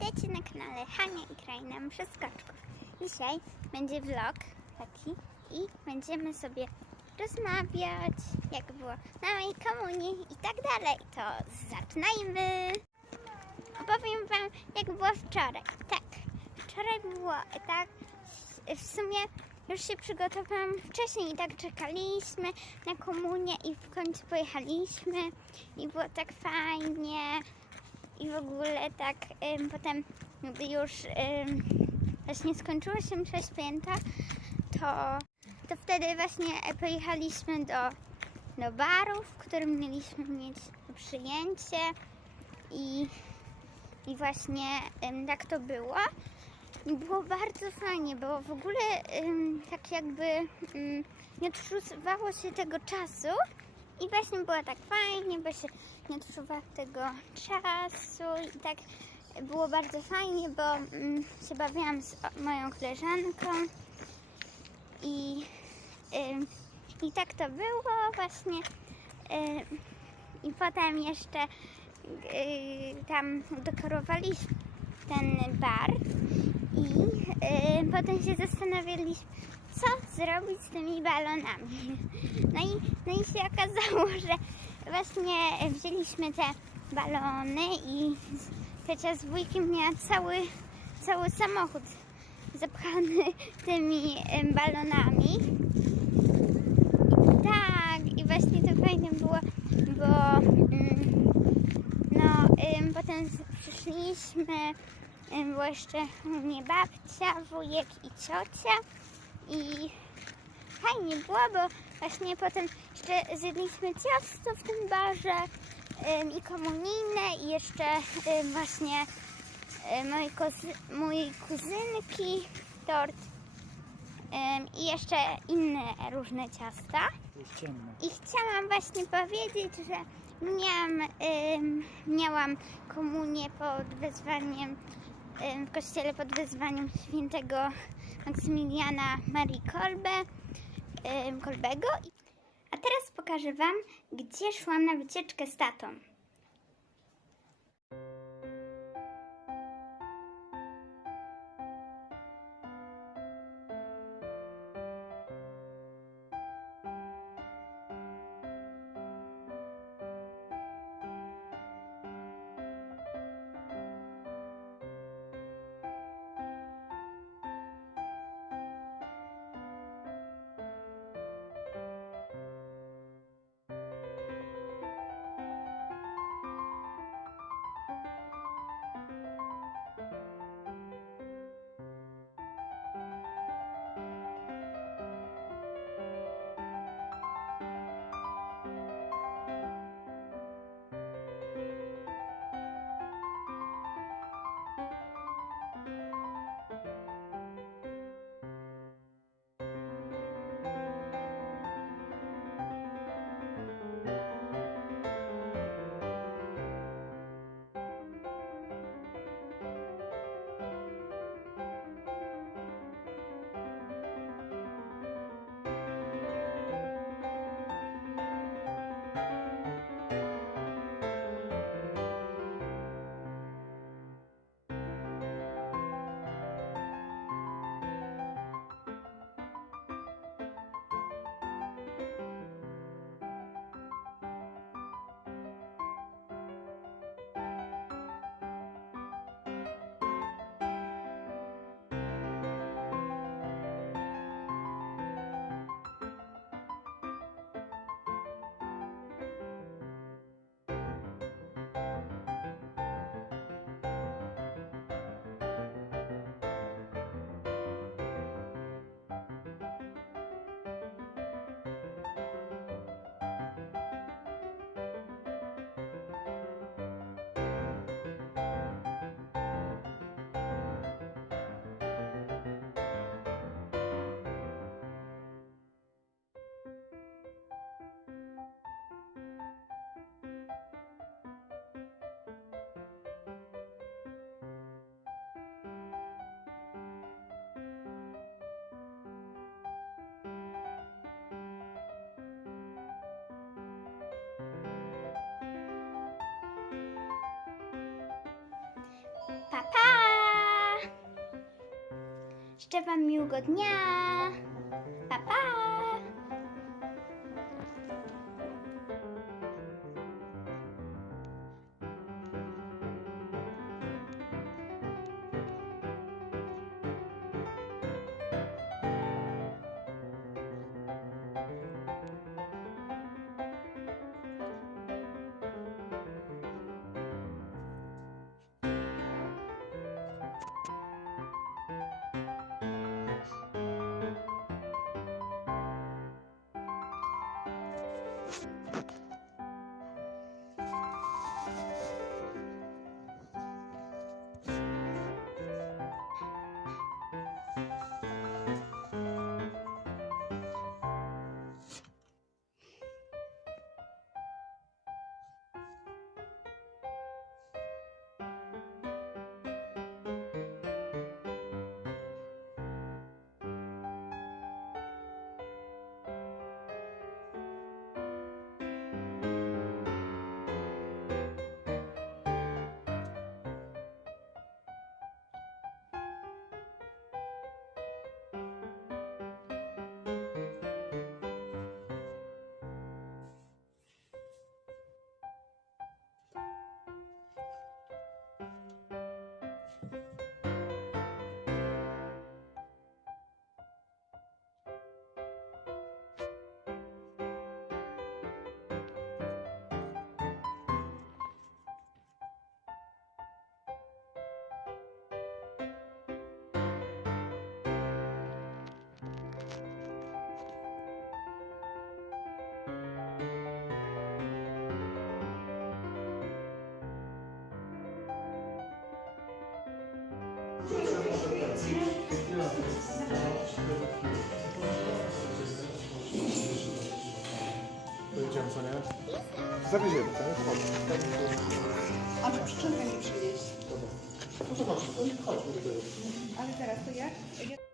Witajcie na kanale Hania i Kraina Przeskoczków. Dzisiaj będzie vlog taki i będziemy sobie rozmawiać, jak było na mojej komunii i tak dalej. To zaczynajmy! Opowiem Wam, jak było wczoraj. Tak, wczoraj było tak, w sumie już się przygotowałam wcześniej i tak czekaliśmy na komunię i w końcu pojechaliśmy i było tak fajnie i w ogóle tak ym, potem gdy już ym, właśnie skończyło się msza święta, to, to wtedy właśnie e, pojechaliśmy do, do baru, w którym mieliśmy mieć przyjęcie i, i właśnie ym, tak to było. I było bardzo fajnie, bo w ogóle ym, tak jakby ym, nie odczuwało się tego czasu i właśnie było tak fajnie, bo się nie odczuwa tego czasu i tak było bardzo fajnie, bo ym, się bawiłam z moją koleżanką i, ym, i tak to było właśnie. Ym, I potem jeszcze y, tam dekorowaliśmy ten bar i y, potem się zastanawialiśmy, zrobić z tymi balonami. No i, no i się okazało, że właśnie wzięliśmy te balony i Pecia z wujkiem miała cały, cały samochód zapchany tymi balonami. Tak, i właśnie to fajne było, bo mm, no, em, potem przyszliśmy, em, było jeszcze u mnie babcia, wujek i ciocia i fajnie było, bo właśnie potem jeszcze zjedliśmy ciasto w tym barze i komunijne i jeszcze właśnie mojej, mojej kuzynki tort i jeszcze inne różne ciasta. I chciałam właśnie powiedzieć, że miałam, miałam komunię pod wezwaniem em, w kościele pod wezwaniem świętego Maksymiliana Marii Kolbe, Kolbego. A teraz pokażę Wam, gdzie szłam na wycieczkę z tatą. Życzę Wam miłego dnia. Co nie? Zawieziemy, co nie? Chodź. A my przyczynkę nie przynieść. Bardzo, chodźmy do tego. Ale teraz to jak...